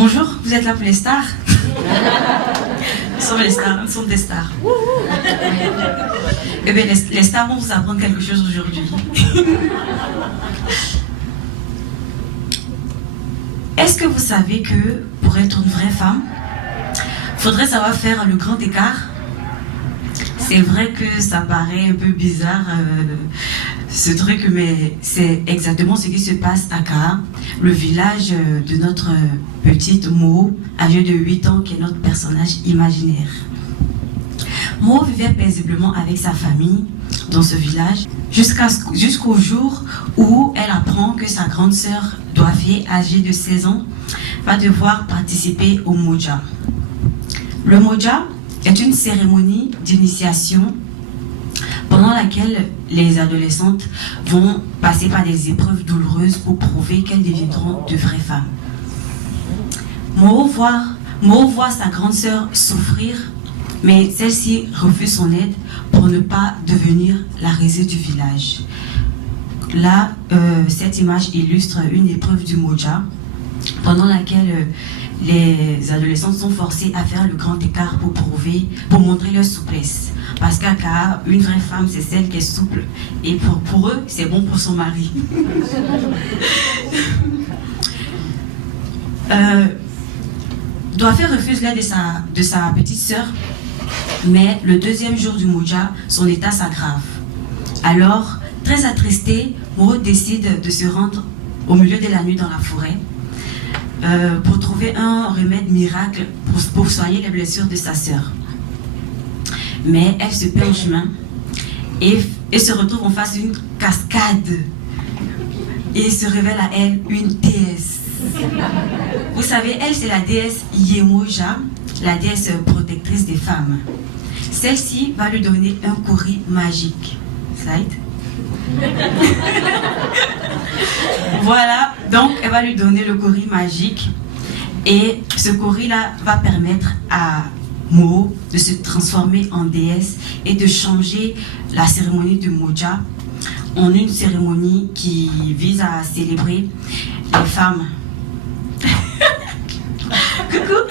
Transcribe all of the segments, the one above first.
Bonjour, vous êtes là pour les stars? Nous sommes les stars, nous sommes des stars. Eh bien, les stars vont vous apprendre quelque chose aujourd'hui. Est-ce que vous savez que pour être une vraie femme, il faudrait savoir faire le grand écart? C'est vrai que ça paraît un peu bizarre, ce truc, mais c'est exactement ce qui se passe à Kaa, le village de notre petite Mo, âgée de 8 ans, qui est notre personnage imaginaire. Mo vivait paisiblement avec sa famille dans ce village jusqu'au jour où elle apprend que sa grande sœur Doifé, âgée de 16 ans, va devoir participer au Moja. Le Moja est une cérémonie d'initiation pendant laquelle les adolescentes vont passer par des épreuves douloureuses pour prouver qu'elles deviendront de vraies femmes. Mo voit sa grande sœur souffrir, mais celle-ci refuse son aide pour ne pas devenir la risée du village. Là, cette image illustre une épreuve du Moja pendant laquelle les adolescents sont forcés à faire le grand écart pour montrer leur souplesse. Parce qu'à Kaa, une vraie femme, c'est celle qui est souple. Et pour eux, c'est bon pour son mari. Doifé refuse l'aide de sa petite sœur, mais le deuxième jour du Moja, son état s'aggrave. Alors, très attristé, Mo décide de se rendre au milieu de la nuit dans la forêt pour trouver un remède miracle pour soigner les blessures de sa sœur. Mais elle se perd en chemin et se retrouve en face d'une cascade et se révèle à elle une déesse. Vous savez, elle c'est la déesse Yemoja, la déesse protectrice des femmes. Celle-ci va lui donner un kori magique. Slide. Voilà, donc elle va lui donner le kori magique et ce kori-là va permettre à Mo de se transformer en déesse et de changer la cérémonie du Moja en une cérémonie qui vise à célébrer les femmes. Coucou.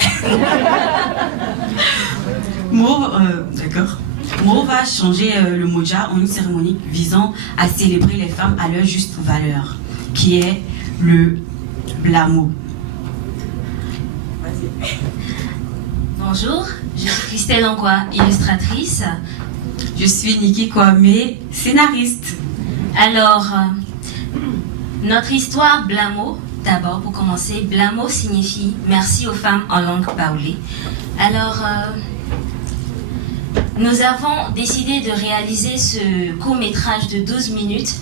D'accord. Mo va changer le Moja en une cérémonie visant à célébrer les femmes à leur juste valeur, qui est le Blamo. Bonjour, je suis Christelle Angwa, illustratrice. Je suis Niki Kwame, scénariste. Alors, notre histoire Blamo, d'abord pour commencer, Blamo signifie merci aux femmes en langue baoulé. Alors, nous avons décidé de réaliser ce court-métrage de 12 minutes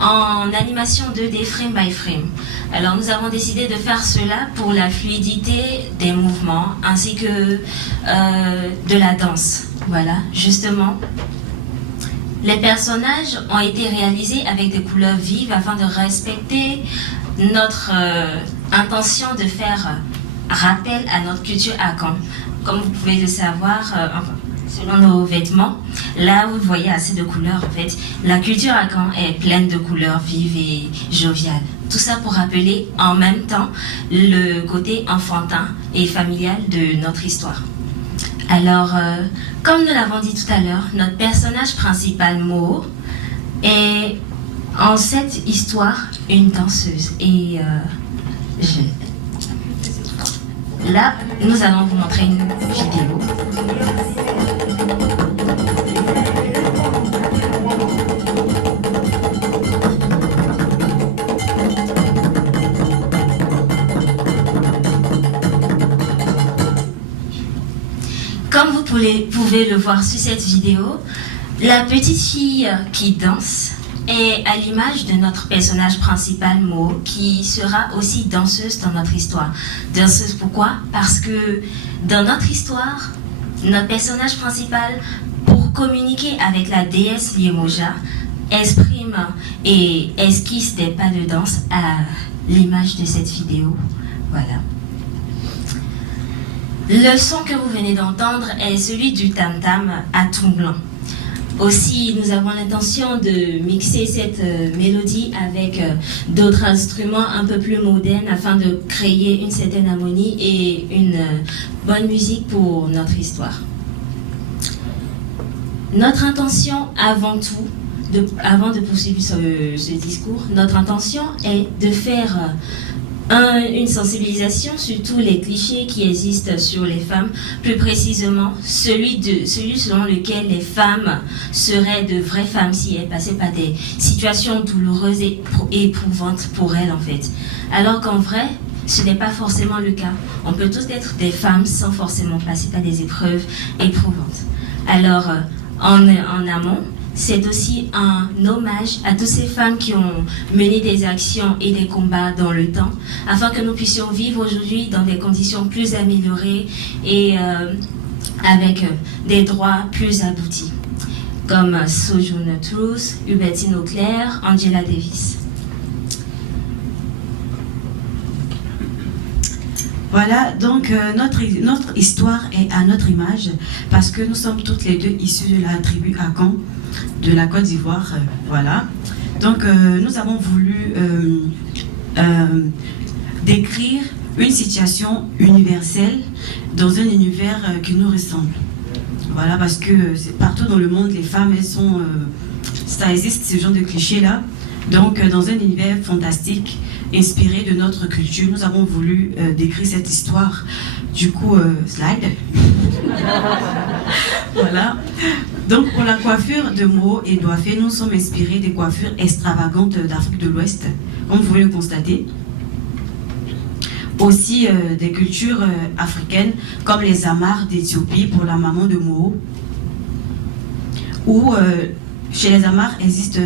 en animation 2D frame by frame. Alors nous avons décidé de faire cela pour la fluidité des mouvements ainsi que de la danse. Voilà, justement. Les personnages ont été réalisés avec des couleurs vives afin de respecter notre intention de faire rappel à notre culture Akan. Comme vous pouvez le savoir, selon nos vêtements, là où vous voyez assez de couleurs, en fait, la culture Akan est pleine de couleurs vives et joviales. Tout ça pour rappeler en même temps le côté enfantin et familial de notre histoire. Alors, comme nous l'avons dit tout à l'heure, notre personnage principal, Mo, est en cette histoire une danseuse. Et là, nous allons vous montrer une vidéo. Comme vous pouvez le voir sur cette vidéo, la petite fille qui danse est à l'image de notre personnage principal, Mo, qui sera aussi danseuse dans notre histoire. Danseuse pourquoi? Parce que dans notre histoire, notre personnage principal, pour communiquer avec la déesse Yemoja, exprime et esquisse des pas de danse à l'image de cette vidéo. Voilà. Le son que vous venez d'entendre est celui du tam-tam à tout blanc. Aussi, nous avons l'intention de mixer cette mélodie avec d'autres instruments un peu plus modernes afin de créer une certaine harmonie et une bonne musique pour notre histoire. Notre intention avant tout, avant de poursuivre ce discours, notre intention est de faire une sensibilisation sur tous les clichés qui existent sur les femmes, plus précisément celui selon lequel les femmes seraient de vraies femmes si elles passaient par des situations douloureuses et éprouvantes pour elles en fait. Alors qu'en vrai, ce n'est pas forcément le cas. On peut tous être des femmes sans forcément passer par des épreuves éprouvantes. Alors, en amont, c'est aussi un hommage à toutes ces femmes qui ont mené des actions et des combats dans le temps, afin que nous puissions vivre aujourd'hui dans des conditions plus améliorées et avec des droits plus aboutis, comme Sojourner Truth, Hubertine Auclair, Angela Davis. Voilà, donc notre histoire est à notre image parce que nous sommes toutes les deux issues de la tribu Akan de la Côte d'Ivoire. Voilà. Donc nous avons voulu décrire une situation universelle dans un univers qui nous ressemble. Voilà, parce que partout dans le monde, les femmes, elles sont... ça existe, ce genre de clichés-là. Donc dans un univers fantastique, inspiré de notre culture, nous avons voulu décrire cette histoire. Du coup, slide. Voilà. Donc pour la coiffure de Mo et Douafé, nous sommes inspirés des coiffures extravagantes d'Afrique de l'Ouest, comme vous pouvez le constater. Aussi des cultures africaines, comme les Amars d'Éthiopie pour la maman de Mo. Ou chez les Amars existe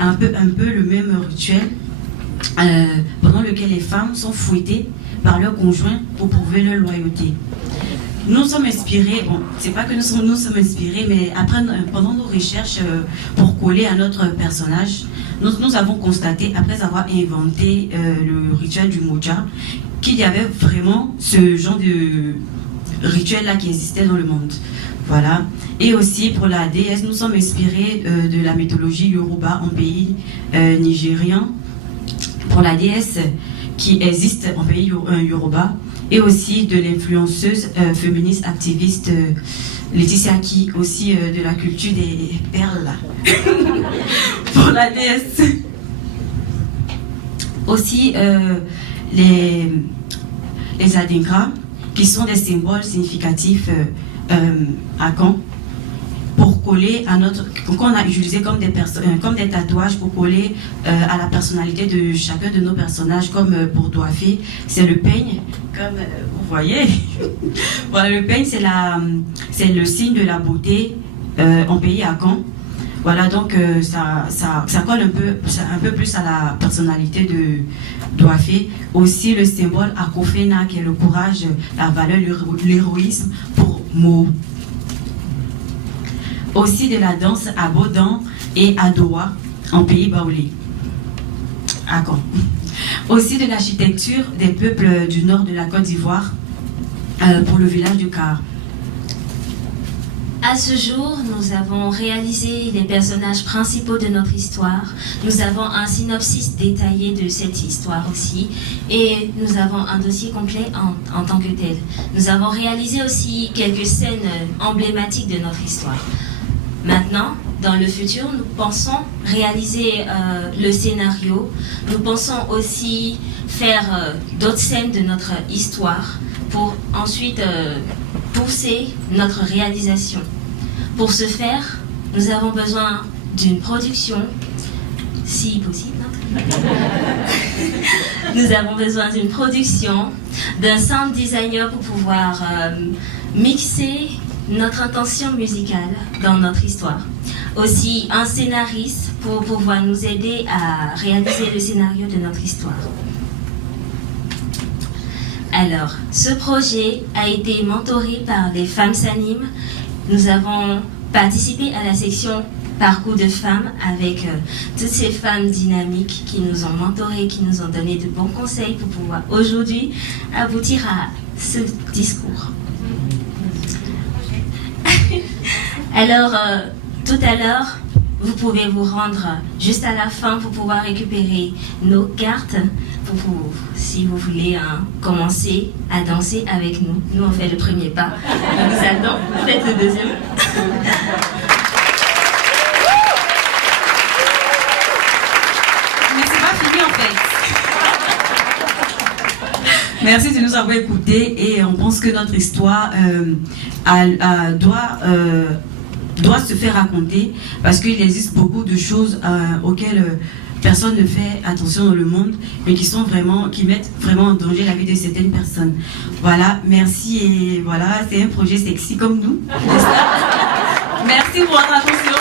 un peu le même rituel pendant lequel les femmes sont fouettées par leur conjoint pour prouver leur loyauté. Nous sommes inspirés, bon, c'est pas que nous sommes inspirés, mais après, pendant nos recherches pour coller à notre personnage, nous avons constaté, après avoir inventé le rituel du Moja, qu'il y avait vraiment ce genre de rituel-là qui existait dans le monde. Voilà. Et aussi pour la déesse, nous sommes inspirés de la mythologie Yoruba en pays nigérian, pour la déesse qui existe en pays Yoruba, et aussi de l'influenceuse féministe activiste Laetitia qui aussi de la culture des perles pour la déesse. Aussi les Adingra qui sont des symboles significatifs à Caen pour coller à notre, qu'on a utilisé comme des tatouages pour coller à la personnalité de chacun de nos personnages, comme pour Douafé, c'est le peigne, comme vous voyez. Voilà, le peigne, c'est le signe de la beauté en pays à Caen. Voilà, donc ça colle un peu plus à la personnalité de Douafé. Aussi le symbole Akofena, qui est le courage, la valeur, l'héroïsme pour Mo. Aussi de la danse à Bodan et à Doha, en pays baoulé, à Caen. Aussi de l'architecture des peuples du nord de la Côte d'Ivoire pour le village du Car. À ce jour, nous avons réalisé les personnages principaux de notre histoire. Nous avons un synopsis détaillé de cette histoire aussi. Et nous avons un dossier complet en tant que tel. Nous avons réalisé aussi quelques scènes emblématiques de notre histoire. Maintenant, dans le futur, nous pensons réaliser le scénario. Nous pensons aussi faire d'autres scènes de notre histoire pour ensuite pousser notre réalisation. Pour ce faire, nous avons besoin d'une production, si possible. Nous avons besoin d'une production, d'un sound designer pour pouvoir mixer notre intention musicale dans notre histoire. Aussi un scénariste pour pouvoir nous aider à réaliser le scénario de notre histoire. Alors, ce projet a été mentoré par des femmes s'animent. Nous avons participé à la section Parcours de femmes avec toutes ces femmes dynamiques qui nous ont mentorés, qui nous ont donné de bons conseils pour pouvoir aujourd'hui aboutir à ce discours. Alors, Tout à l'heure, vous pouvez vous rendre juste à la fin pour pouvoir récupérer nos cartes, si vous voulez commencer à danser avec nous. Nous, on fait le premier pas. On vous attend, faites le deuxième. Mais c'est pas fini en fait. Merci de nous avoir écoutés et on pense que notre histoire doit se faire raconter parce qu'il existe beaucoup de choses auxquelles personne ne fait attention dans le monde mais qui mettent vraiment en danger la vie de certaines personnes. Voilà, merci et voilà, c'est un projet sexy comme nous. Merci pour votre attention.